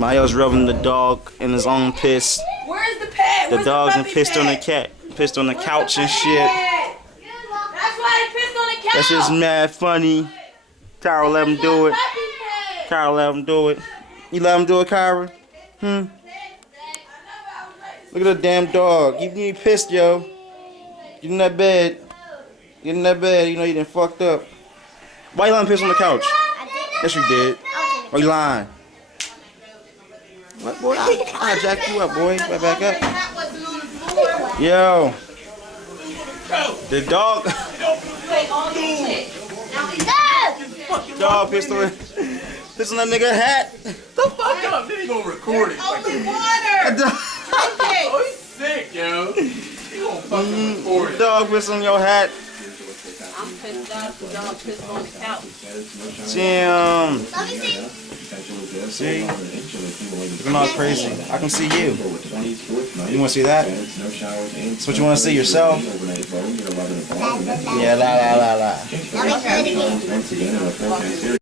Mayo's rubbing the dog in his own piss. Where's the pet? The dog's been pissed on the cat, pissed on the couch and shit. That's why he pissed on the couch. That shit's mad funny. Kyra let him do it. Kyra let him do it. You let him do it, Kyra? Look at the damn dog. You me pissed, yo. Get in that bed. Get in that bed. You know you done fucked up. Why you let him piss on the couch? Yes, you did. Why you lying? What, boy? I jacked you up, boy. Right back up. Yo. The dog. Dog pissed on that nigga hat. The fuck up. Then he gonna record it. Only water. Oh, he's sick, yo. He gonna fucking record it. Dog pissed on your hat. I'm pissed off. The dog pissed on the couch. Damn. Let me see. See? Looking all crazy. I can see you. You want to see that? That's what you want to see yourself? Yeah, la la la la. Let me see it again.